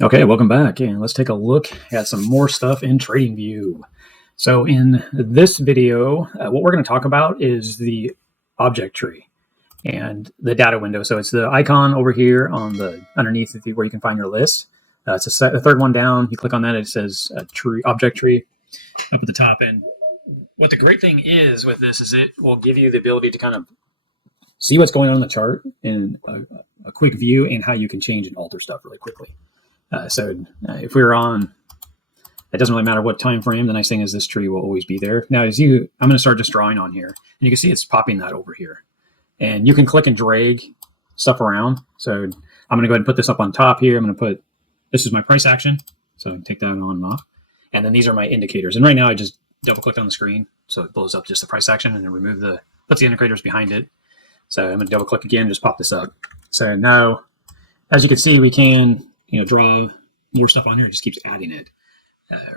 Okay, welcome back, and let's take a look at some more stuff in TradingView. So in this video, what we're going to talk about is the object tree and the data window. So it's the icon over here on the underneath where you can find your list. It's the third one down. You click on that, it says tree, object tree up at the top. And what the great thing is with this is it will give you the ability to kind of see what's going on in the chart in a quick view and how you can change and alter stuff really quickly. If we were on, it doesn't really matter what time frame. The nice thing is this tree will always be there. Now, I'm going to start just drawing on here, and you can see it's popping that over here. And you can click and drag stuff around. So I'm going to go ahead and put this up on top here. I'm going to put, this is my price action. So I can take that on and off. And then these are my indicators. And right now I just double clicked on the screen. So it blows up just the price action and then puts the indicators behind it. So I'm going to double click again, just pop this up. So now, as you can see, we can, draw more stuff on here. It just keeps adding it.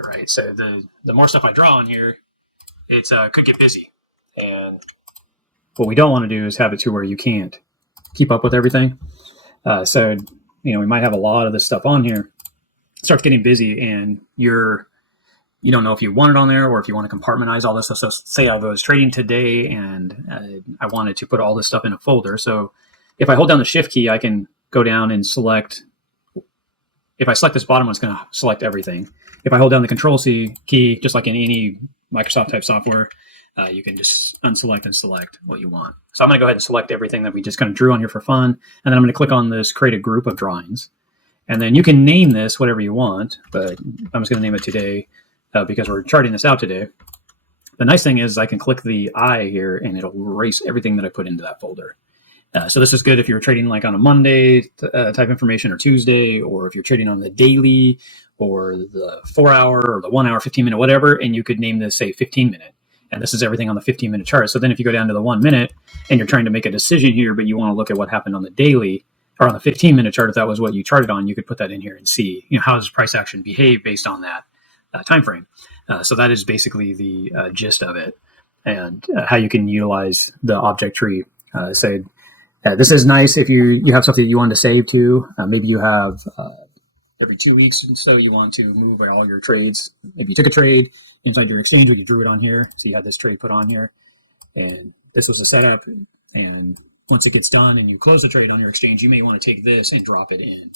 Right. So the more stuff I draw on here, it could get busy. And what we don't want to do is have it to where you can't keep up with everything. We might have a lot of this stuff on here. It starts getting busy, and you don't know if you want it on there or if you want to compartmentalize all this stuff. So say I was trading today and I wanted to put all this stuff in a folder. So if I hold down the shift key, I can go down and select. If I select this bottom one, it's going to select everything. If I hold down the Control C key, just like in any Microsoft type software, you can just unselect and select what you want. So I'm going to go ahead and select everything that we just kind of drew on here for fun. And then I'm going to click on this create a group of drawings. And then you can name this whatever you want, but I'm just going to name it today because we're charting this out today. The nice thing is I can click the I here and it'll erase everything that I put into that folder. So this is good if you're trading like on a Monday type information or Tuesday, or if you're trading on the daily or the 4 hour or the 1 hour, 15-minute, whatever, and you could name this, say, 15-minute. And this is everything on the 15-minute chart. So then if you go down to the 1 minute and you're trying to make a decision here, but you want to look at what happened on the daily or on the 15-minute chart, if that was what you charted on, you could put that in here and see, how does price action behave based on that time frame. So that is basically the gist of it, and how you can utilize the object tree. This is nice if you have something that you want to save to. Maybe you have every 2 weeks, and so you want to move all your trades. If you took a trade inside your exchange, you drew it on here. So you had this trade put on here, and this was a setup. And once it gets done and you close the trade on your exchange, you may want to take this and drop it in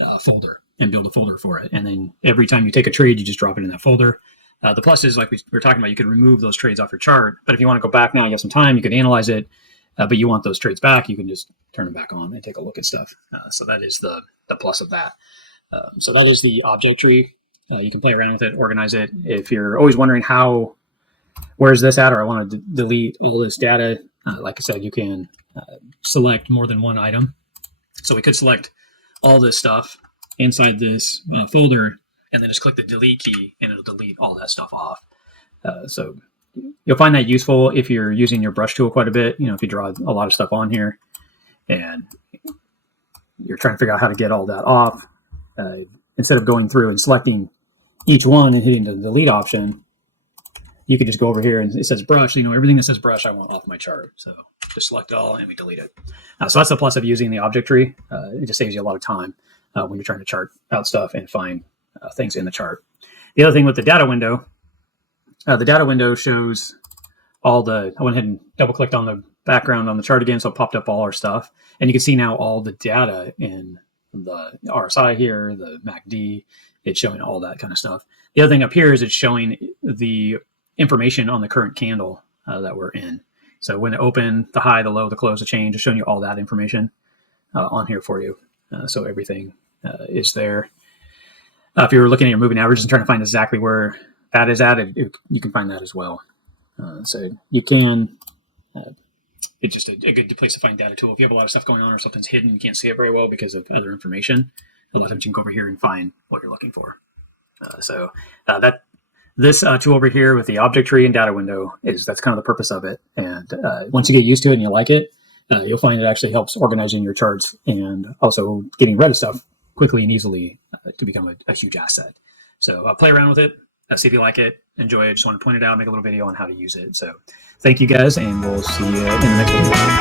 a folder and build a folder for it. And then every time you take a trade, you just drop it in that folder. The plus is, like we were talking about, you can remove those trades off your chart. But if you want to go back now, you have some time, you can analyze it. But you want those trades back, you can just turn them back on and take a look at stuff. So that is the plus of that. So that is the object tree. You can play around with it, organize it. If you're always wondering where's this at, or I want to delete all this data, like I said, you can select more than one item. So we could select all this stuff inside this folder and then just click the delete key and it'll delete all that stuff off. So you'll find that useful if you're using your brush tool quite a bit. If you draw a lot of stuff on here and you're trying to figure out how to get all that off, instead of going through and selecting each one and hitting the delete option, you could just go over here and it says brush. Everything that says brush, I want off my chart. So just select it all and we delete it. So that's the plus of using the object tree. It just saves you a lot of time when you're trying to chart out stuff and find things in the chart. The other thing with the data window shows I went ahead and double clicked on the background on the chart again, so it popped up all our stuff. And you can see now all the data in the RSI here, the MACD, it's showing all that kind of stuff. The other thing up here is it's showing the information on the current candle that we're in. So when it opened, the high, the low, the close, the change, it's showing you all that information on here for you. So everything is there. If you're looking at your moving averages and trying to find exactly where that is at, you can find that as well. So you can, it's just a good place to find data tool. If you have a lot of stuff going on or something's hidden, you can't see it very well because of other information, a lot of times you can go over here and find what you're looking for. This tool over here with the object tree and data window that's kind of the purpose of it. And once you get used to it and you like it, you'll find it actually helps organizing your charts and also getting rid of stuff quickly and easily to become a huge asset. So play around with it. See if you like it, enjoy it. Just want to point it out, make a little video on how to use it. So thank you guys, and we'll see you in the next video.